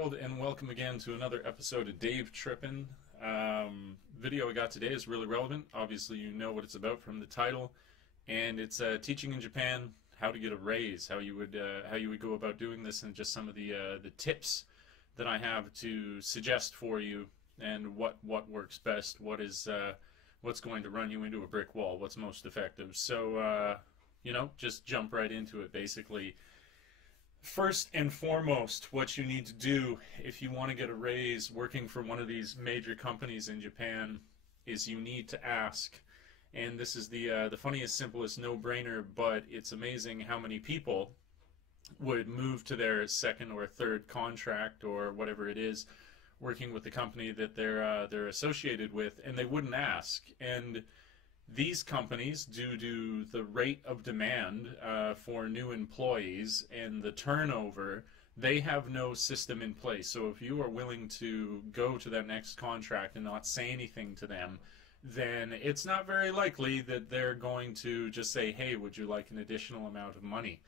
world, and welcome again to another episode of Dave Trippin. Video I got today is really relevant. Obviously, you know what it's about from the title, and it's teaching in Japan how to get a raise, how you would go about doing this, and just some of the tips that I have to suggest for you, and what works best, what's going to run you into a brick wall, what's most effective. So just jump right into it, basically. First and foremost, what you need to do if you want to get a raise working for one of these major companies in Japan is you need to ask. And this is the funniest, simplest no-brainer, but it's amazing how many people would move to their second or third contract or whatever it is working with the company that they're associated with, and they wouldn't ask. And these companies, due to the rate of demand for new employees and the turnover, they have no system in place. So if you are willing to go to that next contract and not say anything to them, then it's not very likely that they're going to just say, hey, would you like an additional amount of money?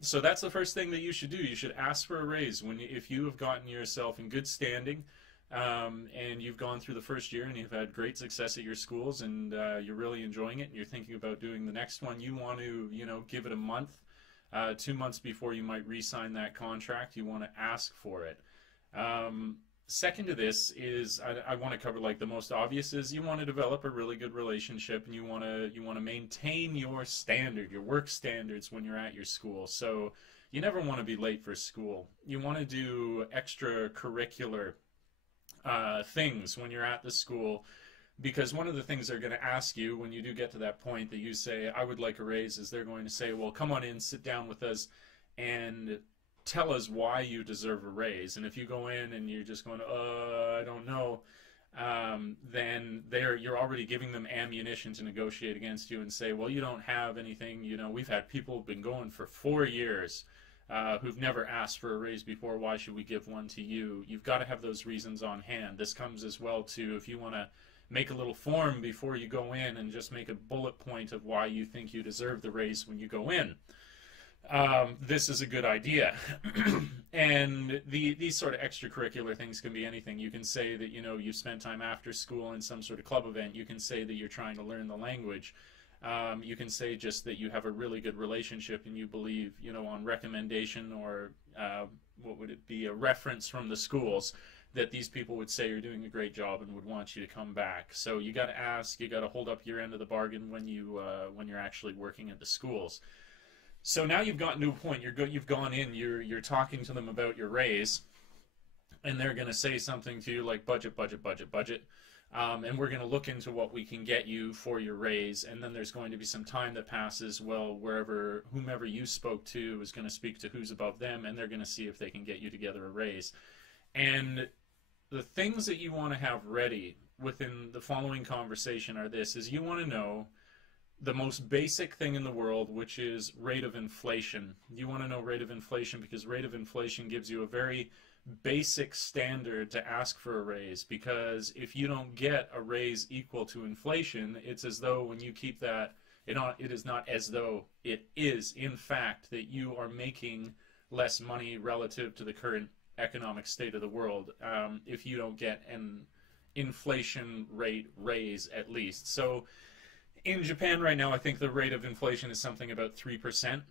So that's the first thing that you should do. You should ask for a raise if you have gotten yourself in good standing, and you've gone through the first year and you've had great success at your schools, and you're really enjoying it, and you're thinking about doing the next one. You want to, give it a month, 2 months before you might re-sign that contract. You want to ask for it. Second to this is, I want to cover like the most obvious, is you want to develop a really good relationship, and you want to maintain your standard, your work standards when you're at your school. So you never want to be late for school. You want to do extracurricular things when you're at the school, because one of the things they're going to ask you when you do get to that point that you say, I would like a raise, is they're going to say, well, come on in, sit down with us, and tell us why you deserve a raise. And if you go in and you're just going, I don't know, then you're already giving them ammunition to negotiate against you and say, well, you don't have anything. We've had people who've been going for 4 years who've never asked for a raise before. Why should we give one to you? You've got to have those reasons on hand. This comes as well to, if you want to make a little form before you go in and just make a bullet point of why you think you deserve the raise when you go in. This is a good idea. And these sort of extracurricular things can be anything. You can say that you've spent time after school in some sort of club event. You can say that you're trying to learn the language. You can say just that you have a really good relationship, and you believe on recommendation, or what would it be, a reference from the schools, that these people would say you're doing a great job and would want you to come back. So you got to ask. You got to hold up your end of the bargain when you're actually working at the schools. So now you've gotten to a point. You've gone in. You're talking to them about your raise, and they're going to say something to you like budget, budget, budget, budget. And we're going to look into what we can get you for your raise. And then there's going to be some time that passes. Well, whomever you spoke to is going to speak to who's above them, and they're going to see if they can get you together a raise. And the things that you want to have ready within the following conversation are this: is you want to know the most basic thing in the world, which is rate of inflation. You want to know rate of inflation because rate of inflation gives you a very basic standard to ask for a raise, because if you don't get a raise equal to inflation, it's as though when you keep that, it is not as though, it is in fact that you are making less money relative to the current economic state of the world, if you don't get an inflation rate raise at least. So in Japan right now, I think the rate of inflation is something about 3%.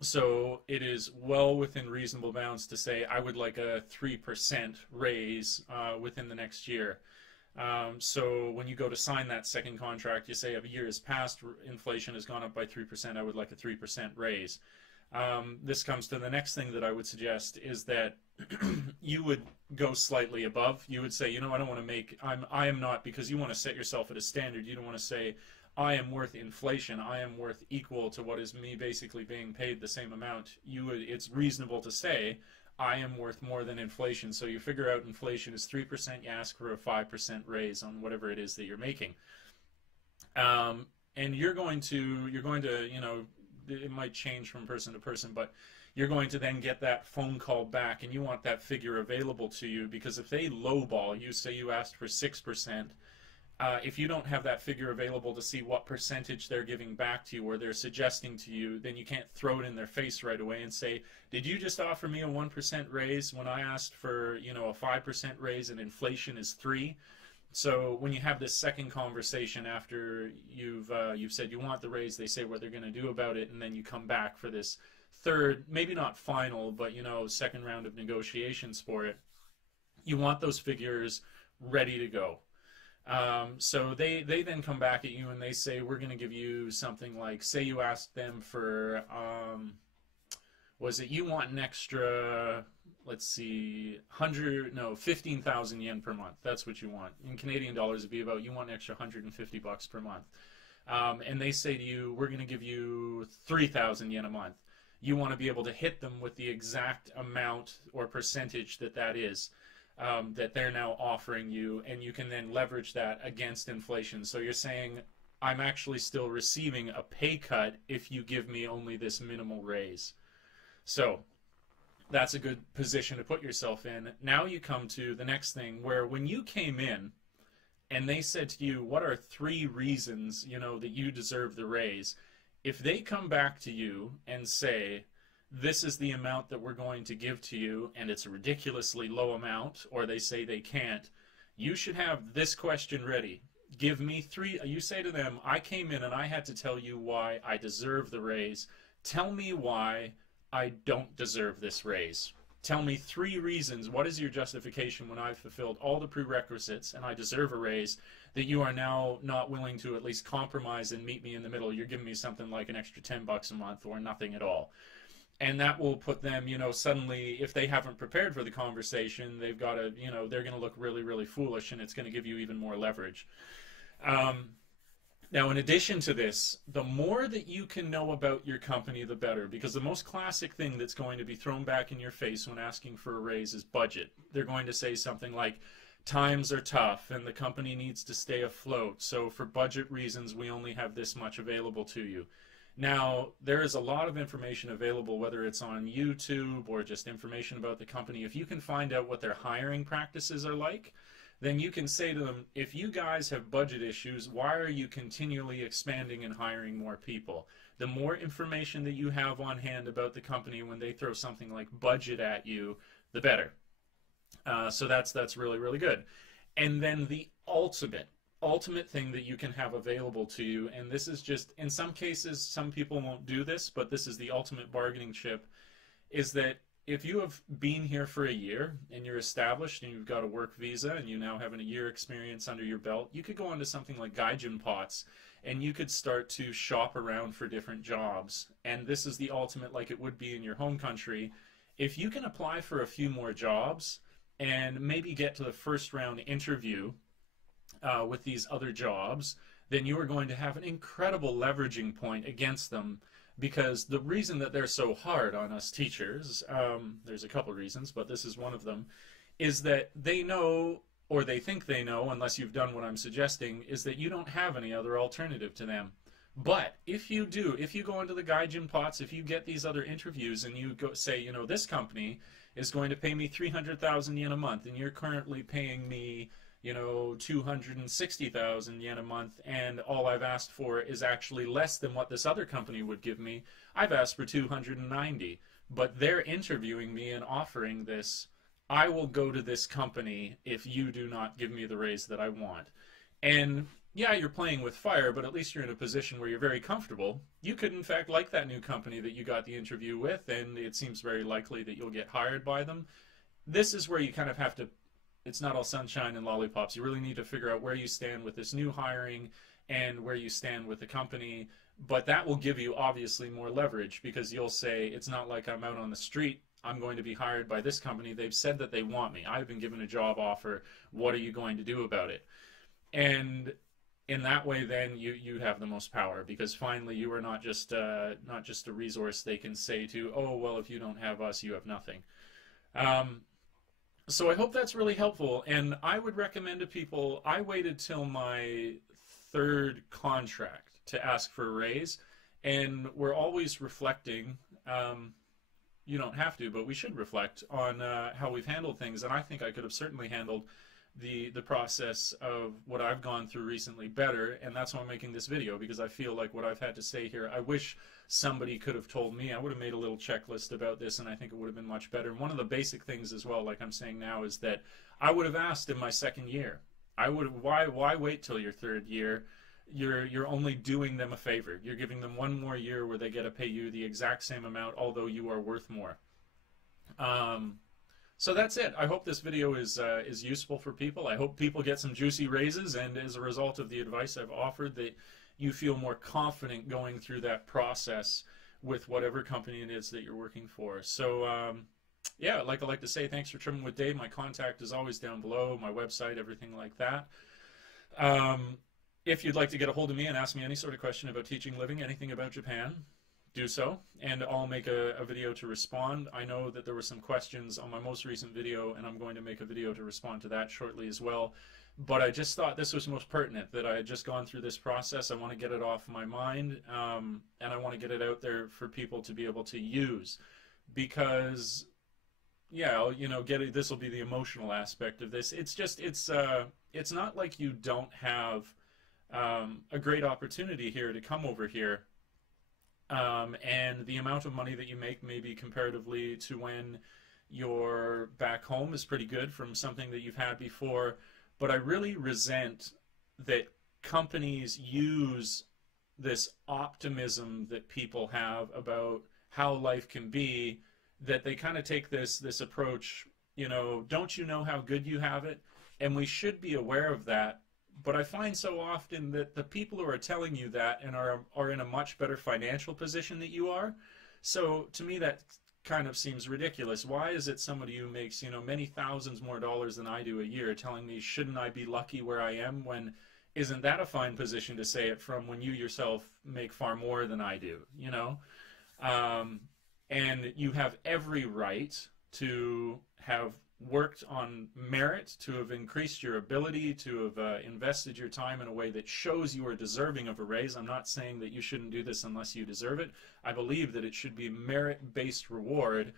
So it is well within reasonable bounds to say I would like a 3% raise within the next year. So when you go to sign that second contract, you say, a year has passed, inflation has gone up by 3%, I would like a 3% raise. This comes to the next thing that I would suggest, is that you would go slightly above. You would say, I don't want to make, I am not, because you want to set yourself at a standard. You don't want to say, I am worth inflation. I am worth equal to what is me basically being paid the same amount. It's reasonable to say, I am worth more than inflation. So you figure out inflation is 3%. You ask for a 5% raise on whatever it is that you're making. And you're going to, it might change from person to person, but you're going to then get that phone call back, and you want that figure available to you, because if they lowball you, say you asked for 6%, If you don't have that figure available to see what percentage they're giving back to you or they're suggesting to you, then you can't throw it in their face right away and say, did you just offer me a 1% raise when I asked for, you know, a 5% raise and inflation is 3? So when you have this second conversation after you've said you want the raise, they say what they're going to do about it, and then you come back for this third, maybe not final, but, you know, second round of negotiations for it. You want those figures ready to go. So they then come back at you and they say, we're going to give you something like, say you asked them for, was it you want an extra, let's see, 15,000 yen per month. That's what you want. In Canadian dollars, it'd be about, you want an extra $150 per month. And they say to you, we're going to give you 3,000 yen a month. You want to be able to hit them with the exact amount or percentage that is. That they're now offering you, and you can then leverage that against inflation. So you're saying, I'm actually still receiving a pay cut if you give me only this minimal raise. So that's a good position to put yourself in. Now you come to the next thing, where when you came in and they said to you, what are 3 reasons, you know, that you deserve the raise? If they come back to you and say, this is the amount that we're going to give to you, and it's a ridiculously low amount, or they say they can't, you should have this question ready. Give me 3, you say to them, I came in and I had to tell you why I deserve the raise. Tell me why I don't deserve this raise. Tell me 3 reasons. What is your justification when I've fulfilled all the prerequisites and I deserve a raise that you are now not willing to at least compromise and meet me in the middle? You're giving me something like an extra $10 a month or nothing at all. And that will put them, you know, suddenly, if they haven't prepared for the conversation, they've got to, you know, they're going to look really, really foolish, and it's going to give you even more leverage. Now, in addition to this, the more that you can know about your company, the better, because the most classic thing that's going to be thrown back in your face when asking for a raise is budget. They're going to say something like, times are tough, and the company needs to stay afloat, so for budget reasons, we only have this much available to you. Now, there is a lot of information available, whether it's on YouTube or just information about the company. If you can find out what their hiring practices are like, then you can say to them, if you guys have budget issues, why are you continually expanding and hiring more people? The more information that you have on hand about the company when they throw something like budget at you, the better. So that's really, really good. And then the ultimate thing that you can have available to you, and this is just, in some cases, some people won't do this, but this is the ultimate bargaining chip, is that if you have been here for a year and you're established and you've got a work visa and you now have a year experience under your belt, you could go onto something like Gaijin Pots and you could start to shop around for different jobs. And this is the ultimate, like it would be in your home country. If you can apply for a few more jobs and maybe get to the first round interview with these other jobs, then you are going to have an incredible leveraging point against them, because the reason that they're so hard on us teachers, there's a couple reasons, but this is one of them, is that they know, or they think they know, unless you've done what I'm suggesting, is that you don't have any other alternative to them. But if you do, if you go into the Gaijin Pots, if you get these other interviews and you go say, you know, this company is going to pay me 300,000 yen a month, and you're currently paying me, you know, 260,000 yen a month, and all I've asked for is actually less than what this other company would give me. I've asked for 290, but they're interviewing me and offering this. I will go to this company if you do not give me the raise that I want. And yeah, you're playing with fire, but at least you're in a position where you're very comfortable. You could, in fact, like that new company that you got the interview with, and it seems very likely that you'll get hired by them. This is where you kind of have to, it's not all sunshine and lollipops. You really need to figure out where you stand with this new hiring and where you stand with the company. But that will give you, obviously, more leverage, because you'll say, it's not like I'm out on the street. I'm going to be hired by this company. They've said that they want me. I've been given a job offer. What are you going to do about it? And in that way, then, you have the most power, because finally you are not just a resource they can say to, oh, well, if you don't have us, you have nothing. So I hope that's really helpful, and I would recommend to people, I waited till my 3rd contract to ask for a raise, and we're always reflecting, you don't have to, but we should reflect on how we've handled things, and I think I could have certainly handled the process of what I've gone through recently better, and that's why I'm making this video, because I feel like what I've had to say here, I wish somebody could have told me. I would have made a little checklist about this, and I think it would have been much better. And one of the basic things as well, like I'm saying now, is that I would have asked in my second year. I would have, why wait till your third year? You're only doing them a favor. You're giving them one more year where they get to pay you the exact same amount, although you are worth more. So that's it. I hope this video is useful for people. I hope people get some juicy raises, and as a result of the advice I've offered, that you feel more confident going through that process with whatever company it is that you're working for. So yeah, I'd like to say thanks for trimming with Dave. My contact is always down below, my website, everything like that. If you'd like to get a hold of me and ask me any sort of question about teaching, living, anything about Japan, do so, and I'll make a video to respond. I know that there were some questions on my most recent video, and I'm going to make a video to respond to that shortly as well. But I just thought this was most pertinent, that I had just gone through this process. I want to get it off my mind, and I want to get it out there for people to be able to use. Because, yeah, you know, this will be the emotional aspect of this. It's just, it's not like you don't have a great opportunity here to come over here. And the amount of money that you make, maybe comparatively to when you're back home, is pretty good from something that you've had before. But I really resent that companies use this optimism that people have about how life can be, that they kind of take this approach, you know, don't you know how good you have it? And we should be aware of that. But I find so often that the people who are telling you that and are in a much better financial position than you are. So to me that kind of seems ridiculous. Why is it somebody who makes, you know, many thousands more dollars than I do a year telling me, shouldn't I be lucky where I am, when isn't that a fine position to say it from, when you yourself make far more than I do, you know? And you have every right to have worked on merit, to have increased your ability, to have invested your time in a way that shows you are deserving of a raise. I'm not saying that you shouldn't do this unless you deserve it. I believe that it should be merit-based reward,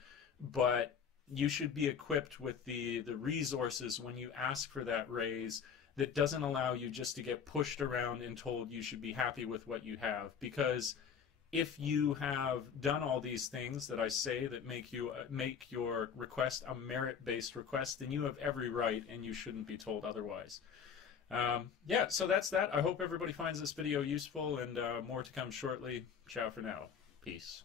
but you should be equipped with the resources when you ask for that raise that doesn't allow you just to get pushed around and told you should be happy with what you have. Because if you have done all these things that I say that make your request a merit-based request, then you have every right, and you shouldn't be told otherwise. Yeah, so that's that. I hope everybody finds this video useful, and more to come shortly. Ciao for now. Peace.